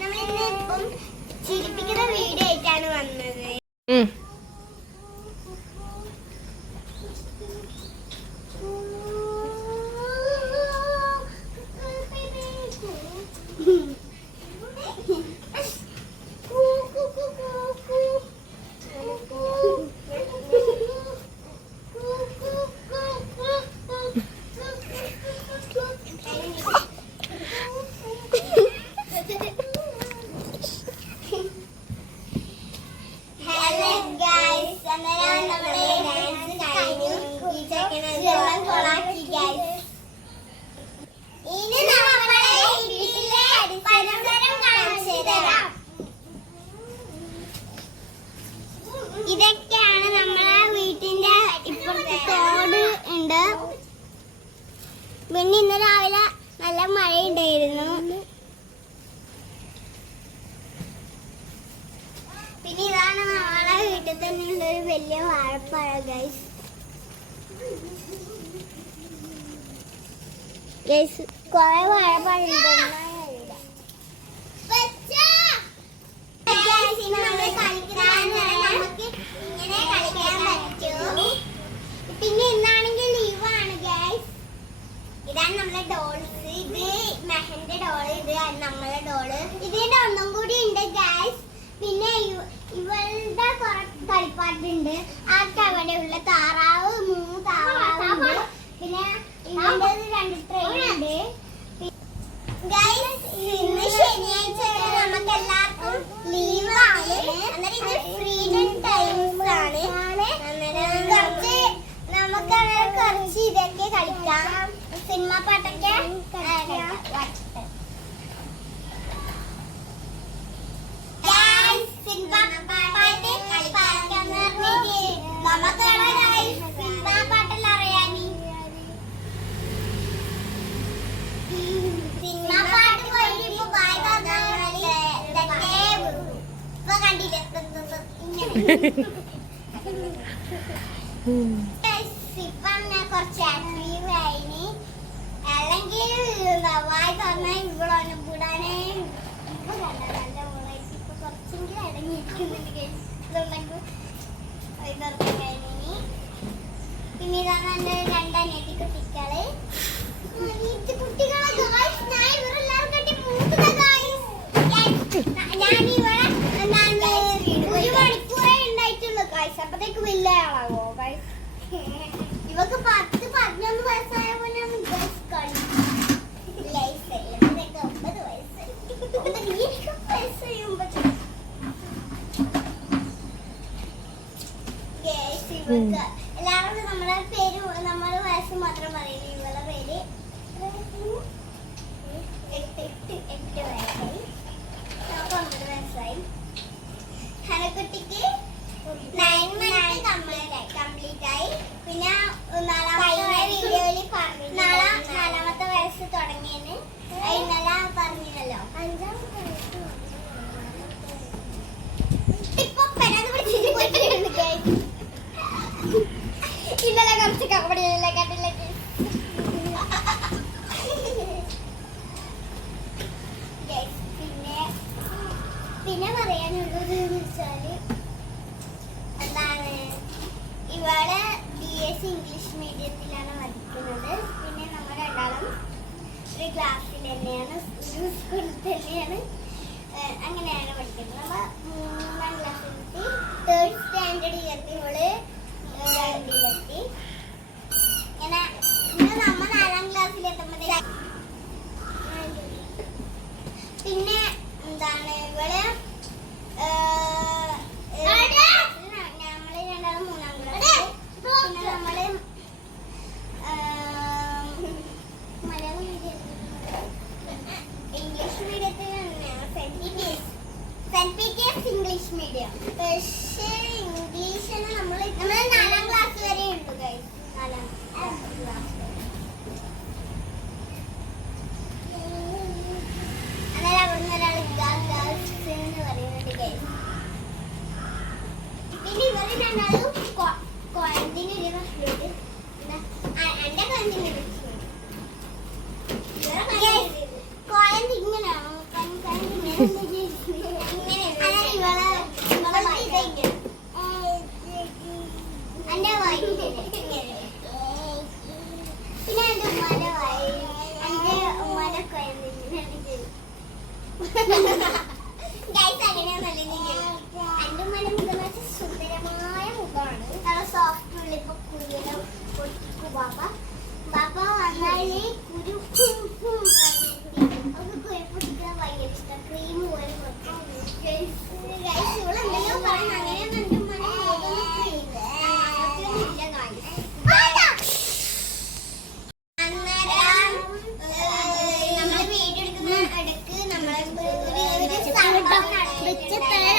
നമ്മളിപ്പം ചിരിപ്പിക്കുന്ന വീഡിയോ ആയിട്ടാണ് വന്നത്. ഇതൊക്കെയാണ് നമ്മളെ വീട്ടിന്റെ ഇപ്പുറത്തെ തോട് ഉണ്ട്. പിന്നെ ഇന്ന് രാവിലെ നല്ല മഴയുണ്ടായിരുന്നു. പിന്നെ ഇതാണ് നമ്മളെ വീട്ടിൽ തന്നെയുള്ള ഒരു വലിയ വാഴപ്പഴം ഗൈസ്. കൊറേ വാഴപ്പഴം ഉണ്ട്. പിന്നെ ഇന്നാണെങ്കിൽ ലീവാണ് ഗൈസ്. ഇതാണ് നമ്മളെ ഡോൾസ്. ഇത് മെഹന്റെ ഡോള്, ഇത് നമ്മളെ ഡോള്. ഇതിന്റെ ഒന്നും കൂടി ഉണ്ട് ഗൈസ്. പിന്നെ ഇവളുടെ കുറെ കളിപ്പാട്ടുണ്ട്. അവിടെയുള്ള താറാവ്, 3 താറാവുണ്ട്. പിന്നെ ഇവന്റെ 2 ട്രെയിൻ ഉണ്ട് ഗൈസ്. ഇന്ന് ശനിയാഴ്ച നമുക്ക് എല്ലാവർക്കും ലീവാണ്. അന്നേരം ഇത് ഫ്രീഡം ടൈംസ് ആണ്. കുറച്ച് നമുക്ക് കുറച്ച് ഇതൊക്കെ കളിക്കാം. സിനിമ പാട്ടൊക്കെ സിനിമ പാട്ട് കളിപ്പാട്ടെന്ന് പറഞ്ഞിട്ട് നമുക്കാണ് സിനിമ പാട്ടെല്ലാം അറിയാനി. സിനിമ പാട്ട് പോയിട്ട് ഇപ്പൊ ഇപ്പൊ കണ്ടില്ല ഇപ്പം ഞാൻ കുറച്ച് ആക്റ്റീവ് ആയിന്. അല്ലെങ്കിൽ വായി തന്നാൽ ഇവിടെ വിടാനേ ഇപ്പൊ കണ്ട ഇപ്പൊ കുറച്ചെങ്കിലും അടങ്ങിയിരിക്കുന്നുണ്ട്. കഴിഞ്ഞി. പിന്നെ ഇതാണ് എന്റെ 2 അനിയത്തി കുട്ടികള്. ഞാനിവിടെ 1 മണിക്കൂറേ ഉണ്ടായിട്ടുള്ളൂ ഗൈസ്. അപ്പത്തേക്ക് വലിയ ആളാവോ ഗൈസ്? ഇവക്ക് 10-11 വയസ്സായപ്പോ ഞാൻ കളി 9 വയസ്സായി. എല്ലാവരും നമ്മളെ പേര് നമ്മളെ വയസ്സ് മാത്രം പറയുന്നു. ഇവളുടെ പേര് 8 വയസ്സായി. 9 വയസ്സായി. ഹനക്കുട്ടിക്ക് 9 മന്ത് കംപ്ലീറ്റ് ആയി. പിന്നെ 4ാമത്തെ വയസ്സ് തുടങ്ങിയെന്ന് ഇന്നലെ പറഞ്ഞല്ലോ. 5ാമത്തെ വയസ്സ് ഇപ്പൊ ഇന്നലെ കുറച്ച് കബഡിയിലെ കണ്ടില്ല. പിന്നെ പറയാനുള്ളത് വെച്ചാല് എന്താണ്, ഇവള് BSc ഇംഗ്ലീഷ് മീഡിയത്തിലാണ് പഠിക്കുന്നത്. പിന്നെ നമ്മൾ രണ്ടാളും ഒരു ക്ലാസ്സിൽ തന്നെയാണ്, ഒരു സ്കൂളിൽ തന്നെയാണ്. അങ്ങനെയാണ് പഠിക്കുന്നത്. നമ്മൾ 3ാം ക്ലാസ്സിലെത്തി. 3rd സ്റ്റാൻഡേർഡിലെത്തി. ഇവള് 2ലെത്തി. ഇങ്ങനെ നമ്മൾ 4ാം ക്ലാസ്സിലെത്തുമ്പോഴേ പിന്നെ എന്താണ് ഇവള് നമ്മള് രണ്ടാളും 3ാം ക്ലാസ്. പിന്നെ നമ്മള് മലയാളം മീഡിയത്തിൽ ഇംഗ്ലീഷ് മീഡിയത്തിൽ തന്നെയാണ്. Saint Peter's English medium. പക്ഷേ ഇംഗ്ലീഷിന് നമ്മൾ 4ാം ക്ലാസ് വരെ ഗൈസ് അങ്ങനെയാണല്ലേ എന്റെ ഉമ്മയുടെ മുഖം സുന്ദരമായ മുഖമാണ് നല്ല സോഫ്റ്റ് ഉള്ള ഇപ്പൊ കുരുവിനെ പൊട്ടിക്കു ബാപ്പ വന്നാലേ കുരു അവർക്ക് കുരു പൊട്ടിക്കാൻ ഭയങ്കര ഇഷ്ടം ക്രീം പോലെ ഗൈസ് ഇവളെന്തെല്ലോ പറയുന്നത് അങ്ങനെയൊന്നും എന്റെ ഉമ്മയുടെ നമ്മള് വീഡിയോ എടുക്കുന്ന ഇടക്ക് നമ്മളെ ഒരു സംഭവം